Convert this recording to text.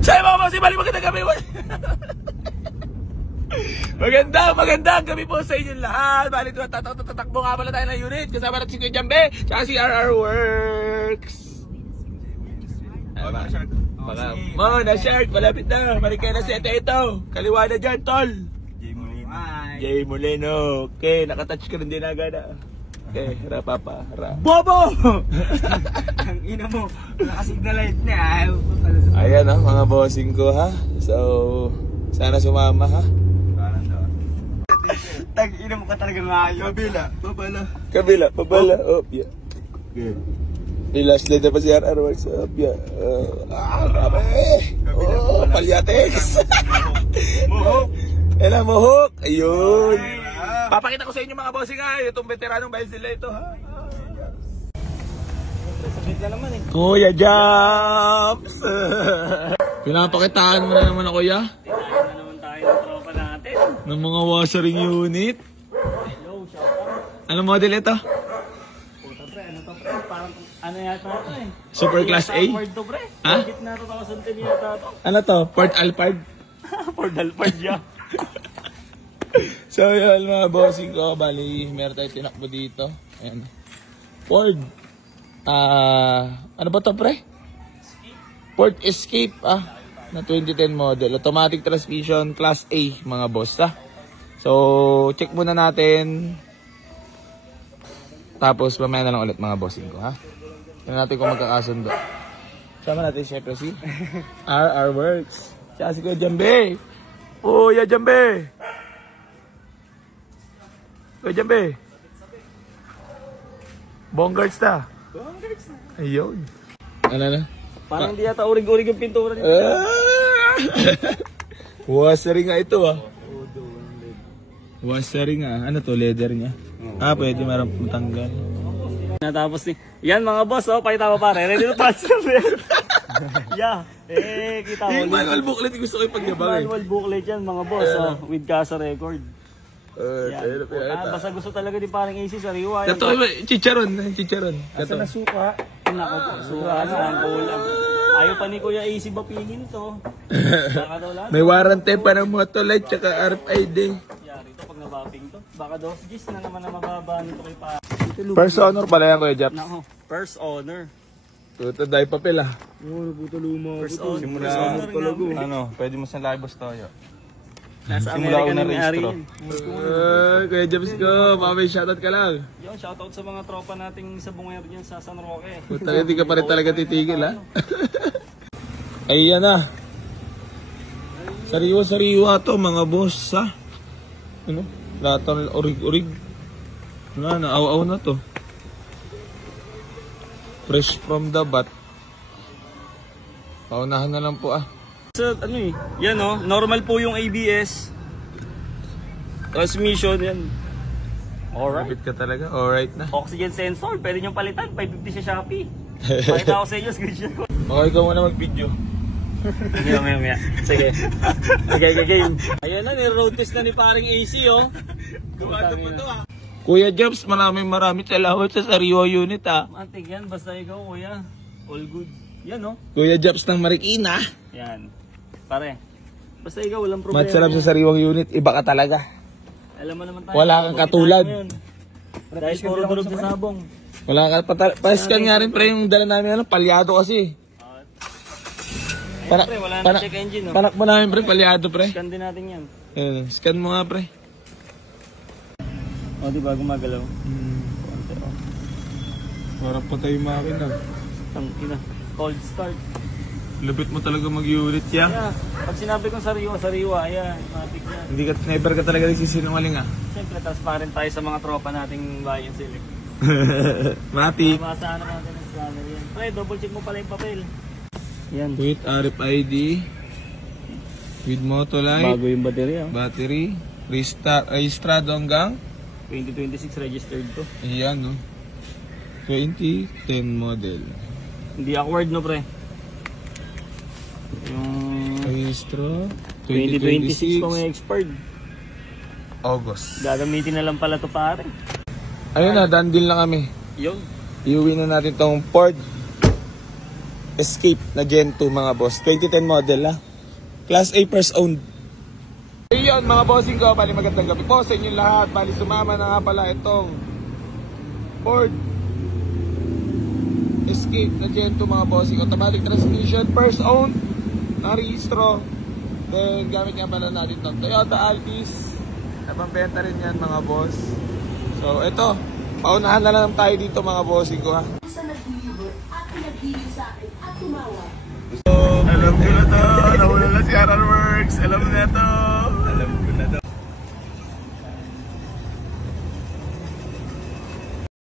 Sa'yo mga bossing, bali magandang gabi po. Magandang gabi po sa inyong lahat. Bali tatakbo nga pala tayo ng unit. Kasama natin si Kuya Jambe, tsaka si RR Works. Baka na shark, malapit na. Marikay na sete ito. Kaliwa na dyan, tol. Jay Molino. Okay, nakatouch ka rin din agad. Okay, rapapa. Bobo! Ang ina mo, nakasignal light niya. Ayan mga bossing ko ha. So, sana sumama ha. Tag ina mo ka talaga ngayon. Kabila, pabala. Oh, yeah. Okay. Di last line na pa si RR Works. Oh, yeah. Grabe. Oh, palyatex. Mohok. Mohok. Ayun. Papakita ko sa inyo mga bossing ha. Itong veteranong bias nila ito ha. Naman, eh. Kuya Jumps. Pinapakitaan mo na naman ako ya. Tinayo na naman tayo ng tropa natin. Ng mga washering unit. Yo, shout out. Ano model ito? Puta pre, ano to pre? Parang ano yata ito eh. Super Class A? Word to pre. Ha? Higit na 2,000 yata ito. Ano to? Port Alphard? Ford Alphard ya. So yun mga bossing ko, bali meron tayo tinakbo dito. Ayan. Ford. Ano ba to pre? Ford Escape na 2010 model. Automatic transmission, Class A mga boss So check muna natin. Tapos mamaya na lang ulit mga bossing ko ha. Tignan natin kung magkakasundo. Sama natin syempre si RR Works. Siya si Kuya Jambe. Kuya Jambe. Kuya Jambe. Bonggards ta. Ayun. Ano na? Parang hindi yata urig-urig yung pintura niya. Wasering nga ito Wasering nga. Ano to? Leather niya. Pwede marang matanggal. Natapos ni. Yan mga boss, pakita mo pare. Ready to transfer. Yeah. Kita mo. Yung manual booklet gusto ko ipagyabang Manual booklet yan mga boss, with Casa Record. Basta gusto talaga din parang AC sa Riwa. Ito, chicharon. Asa na suka? Nako po, suka na ang kulang. Ayaw pa ni Kuya AC bapingin to. Baka daw lang. May warranty pa ng Motolite tsaka RFID. Yari to pag nabaping to. Baka 2 Gs na naman na mababa nito kay pa. First honor pala yan Kuya Japs. Nako, first honor. Ito dahil papel Puto luma. First honor. Ano, pwede mo sa live story. Nasa Amerika na may-ari yun. Kuya Japs ko, mamay shoutout ka lang. Yo, shoutout sa mga tropa nating sa Bunger dyan sa San Roque. Puta, hindi ka pa rin talaga titigil Ayan na. Sariwa-sariwa to mga boss Ano? Lahat ng urig-urig. Naaw-aw na to. Fresh from the bat. Paunahan na lang po So, yan normal po yung ABS. Transmission yan. Alright. Kapit ka talaga, alright na. Oxygen sensor, pwede nyo palitan, 550 sa Shopee. Pakita ko sa inyo, screenshot ko. Baka ikaw muna mag-video. Maya. Sige. Game. Ayan na, road test na ni paring AC Gumado pa to Kuya Jobs, maraming salamat sa sariwa unit Antig yan, basta ikaw kuya. All good. Yan Kuya Jobs ng Marikina. Yan. Pare, basta ikaw walang problema. Matsalap sa sariwang unit, iba ka talaga. Alam mo naman tayo. Wala kang katulad. Dahil puro durog sa sabong. Wala ka pa-scan nga rin pre yung dala namin palyado kasi. Pre, wala na check engine Panak mo namin pre, palyado pre. Scan din natin yan. Scan mo nga pre. Di ba gumagalaw? Parang patay yung makina. Tangina. Cold start. Lupit mo talaga mag-unit Yeah. Pag sinabi kong sariwa, ayan, matik yan. Hindi ka, never ka talaga nagsisinungaling Siyempre, transparent tayo sa mga tropa nating bayan sila. Matik. Masaan naman natin ang scanner yan. Pre, double check mo pala yung papel. Yan. With RFID. With Motolite. Bago yung baterya. Battery. Registrado hanggang 2026 registered to. Ayan 2010 model. Hindi awkward pre. Yung registro 2026 pa may expired. August. Gagamitin na lang pala to pare. Ayun na, done deal na kami. Yun. Iuwi na natin tong Ford Escape na Gen 2 mga boss. 2010 model ha. Class A first owned. Ayun mga bossing ko, bali magandang gabi po sa inyo lahat. Bali sumama na nga pala itong Ford Escape na Gen 2 mga bossing. Automatic transmission, first owned, na-rehistro. Then gamit nga pala natin itong Toyota Altis. Napambenta rin yan mga boss. So ito, paunahan na lang tayo dito mga bossing ko ha. Sa nag-deliver at pinag-healing sa akin at tumawag. So, alam ko na to, nawala na si RR Works, alam na to.